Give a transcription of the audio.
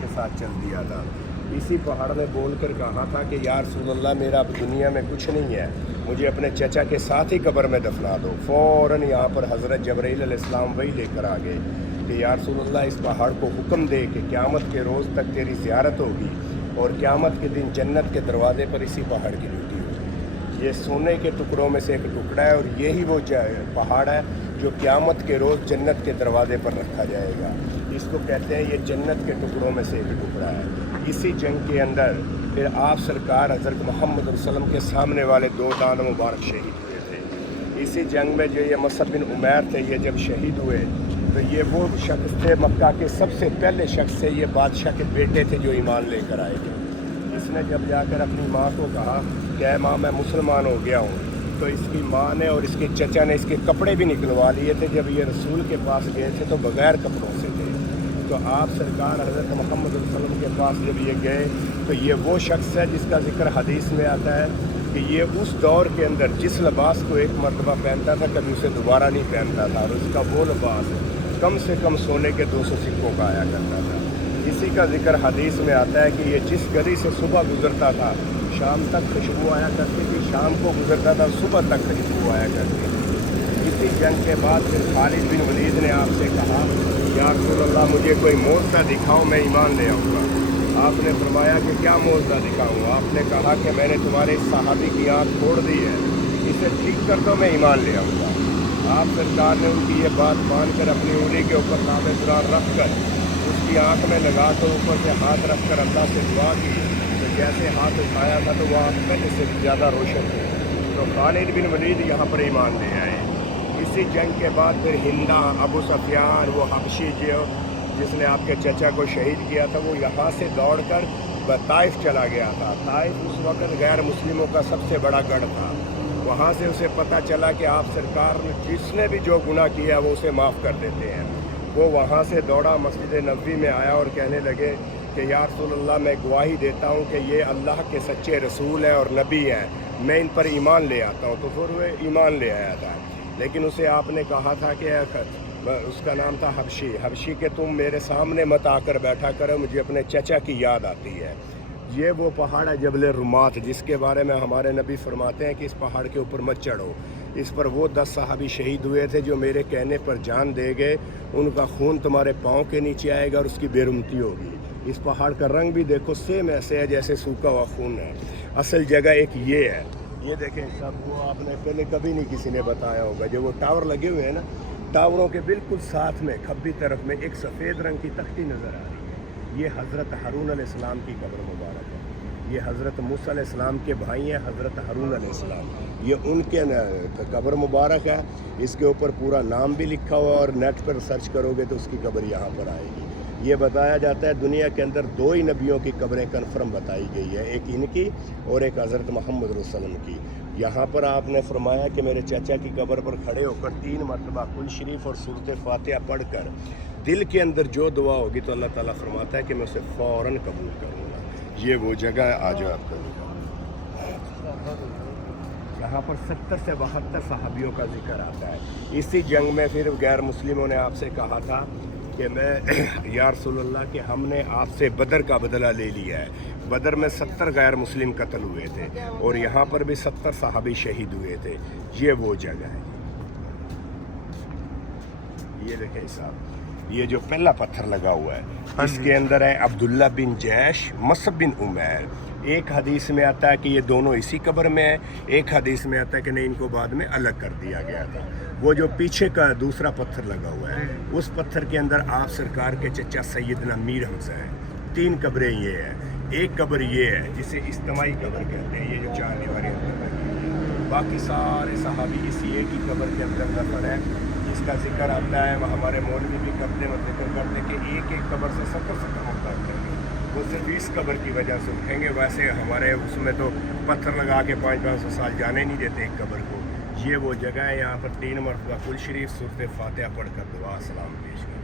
के साथ चल दिया था। इसी पहाड़ ने बोल कर कहा था कि या रसूल अल्लाह, मेरा अब दुनिया में कुछ नहीं है, मुझे अपने चचा के साथ ही कब्र में दफना दो। फ़ौरन यहाँ पर हज़रत जबरील अलैहिस्सलाम वही लेकर आ गए कि या रसूल अल्लाह, इस पहाड़ को हुक्म दे कि क़यामत के रोज़ तक तेरी ज़ियारत होगी और क़यामत के दिन जन्नत के दरवाज़े पर इसी पहाड़ की ड्यूटी होगी। ये सोने के टुकड़ों में से एक टुकड़ा है और यही वो पहाड़ है जो क़यामत के रोज़ जन्नत के दरवाज़े पर रखा जाएगा। इसको कहते हैं ये जन्नत के टुकड़ों में से एक टुकड़ा है। इसी जंग के अंदर फिर आप सरकार हज़रत मोहम्मद वसल्लम के सामने वाले 2 दान मुबारक शहीद हुए थे। इसी जंग में जो ये मुसअब बिन उमैर थे, ये जब शहीद हुए तो ये वो शख्स थे, मक्का के सबसे पहले शख्स थे, ये बादशाह के बेटे थे जो ईमान लेकर आए थे। इसने जब जाकर अपनी माँ को कहा कि माँ, मैं मुसलमान हो गया हूँ, तो इसकी माँ ने और इसके चचा ने इसके कपड़े भी निकलवा लिए थे। जब ये रसूल के पास गए थे तो बग़ैर कपड़ों से थे। तो आप सरकार हज़रत मोहम्मद वसल्लम के पास जब ये गए तो ये वो शख्स है जिसका ज़िक्र हदीस में आता है कि ये उस दौर के अंदर जिस लिबास को एक मरतबा पहनता था कभी उसे दोबारा नहीं पहनता था, और उसका वो लिबास कम से कम सोने के 200 सिक्कों का आया करता था। इसी का ज़िक्र हदीस में आता है कि ये जिस गली से सुबह गुज़रता था शाम तक खुशबू आया करती थी, शाम को गुज़रता था सुबह तक खुशबू आया करती थी। इसी जंग के बाद फिर खालिद बिन वलीद ने आपसे कहा, या रसूल अल्लाह, मुझे कोई मोज़ा दिखाओ, मैं ईमान ले आऊँगा। आपने फरमाया कि क्या मोज़ा दिखाऊँ? आपने कहा कि मैंने तुम्हारे इस सहाबी की आँख फोड़ दी है, इसे ठीक कर दो, मैं ईमान ले आऊँगा। आप सरकार ने उनकी ये बात मान कर अपनी उंगली के ऊपर नामे कुरान रख कर उसकी आँख में लगा कर ऊपर से हाथ रख कर अल्लाह से दुआ की, तो जैसे हाथ उठाया था तो वह आँख पहले से ज़्यादा रोशन थी। तो खालिद बिन वलीद यहाँ पर ईमान ले आए। इसी जंग के बाद फिर हिंदा, अबू सफियान, वो हबशी जो जिसने आपके चचा को शहीद किया था, वो यहाँ से दौड़ कर ताइफ चला गया था। ताइफ उस वक़्त गैर मुस्लिमों का सबसे बड़ा गढ़ था। वहाँ से उसे पता चला कि आप सरकार ने जिसने भी जो गुनाह किया वो उसे माफ़ कर देते हैं। वो वहाँ से दौड़ा, मस्जिद नबवी में आया और कहने लगे कि या रसूल अल्लाह, मैं गवाही देता हूँ कि ये अल्लाह के सच्चे रसूल हैं और नबी हैं, मैं इन पर ईमान ले आता हूँ। तो फिर वो ईमान ले आया था। लेकिन उसे आपने कहा था कि उसका नाम था हबशी के तुम मेरे सामने मत आकर बैठा करो, मुझे अपने चचा की याद आती है। ये वो पहाड़ है जबल रुमात, जिसके बारे में हमारे नबी फरमाते हैं कि इस पहाड़ के ऊपर मत चढ़ो। इस पर वो 10 सहाबी शहीद हुए थे जो मेरे कहने पर जान दे गए। उनका खून तुम्हारे पाँव के नीचे आएगा और उसकी बेरुमती होगी। इस पहाड़ का रंग भी देखो सेम ऐसे है जैसे सूखा हुआ खून है। असल जगह एक ये है, ये देखें सब, वो आपने पहले कभी नहीं किसी ने बताया होगा। जो वो टावर लगे हुए हैं ना, टावरों के बिल्कुल साथ में खब्बी तरफ में एक सफ़ेद रंग की तख्ती नज़र आ रही है। ये हज़रत हारून अलैहिस्सलाम की कब्र मुबारक है। ये हज़रत मूसा अलैहिस्सलाम के भाई हैं, हज़रत हारून अलैहिस्सलाम, ये उनके कब्र मुबारक है। इसके ऊपर पूरा नाम भी लिखा हुआ और नेट पर सर्च करोगे तो उसकी कब्र यहाँ पर आएगी। ये बताया जाता है दुनिया के अंदर 2 ही नबियों की कब्रें कन्फर्म बताई गई है, एक इनकी और एक हज़रत मोहम्मद रसूलुल्लाह की। यहाँ पर आपने फरमाया कि मेरे चाचा की कब्र पर खड़े होकर 3 मरतबा कुल शरीफ और सूरत फातिहा पढ़कर दिल के अंदर जो दुआ होगी तो अल्लाह ताला फरमाता है कि मैं उसे फ़ौरन कबूल करूँगा। ये वो जगह है, आज आपको यहाँ पर 70 से 72 सहाबियों का जिक्र आता है। इसी जंग में फिर गैर मुस्लिमों ने आपसे कहा था कि मैं या रसूल अल्लाह कि हमने आपसे बदर का बदला ले लिया है। बदर में 70 गैर मुस्लिम कत्ल हुए थे और यहाँ पर भी 70 सहाबी शहीद हुए थे। ये वो जगह है। ये देखें साहब, ये जो पहला पत्थर लगा हुआ है, इसके अंदर है अब्दुल्ला बिन जैश, मुसअब बिन उमैर। एक हदीस में आता है कि ये दोनों इसी कब्र में है, एक हदीस में आता है कि नहीं, इनको बाद में अलग कर दिया गया था। वो जो पीछे का दूसरा पत्थर लगा हुआ है, उस पत्थर के अंदर आप सरकार के चचा सैयदना मीर हमज़ा है। 3 कब्रें ये हैं। एक कब्र ये है जिसे इज्तिमाई कब्र कहते हैं, ये जो 4 दीवारें अंदर है। बाकी सारे सहाबी इसी एक ही कब्र के अंदर दफन है। इसका जिक्र आता है, वह हमारे मौलवी भी करते हैं, जिक्र करते कि एक कब्र से 70 मुक्ता करेंगे। वो सिर्फ इस कब्र की वजह से उठेंगे, वैसे हमारे उसमें तो पत्थर लगा के 500-500 साल जाने नहीं देते एक कब्र को। ये वो जगह है, यहाँ पर 3 मरतबा कुल शरीफ सूरत फातिहा पढ़कर दुआ सलाम पेश करें।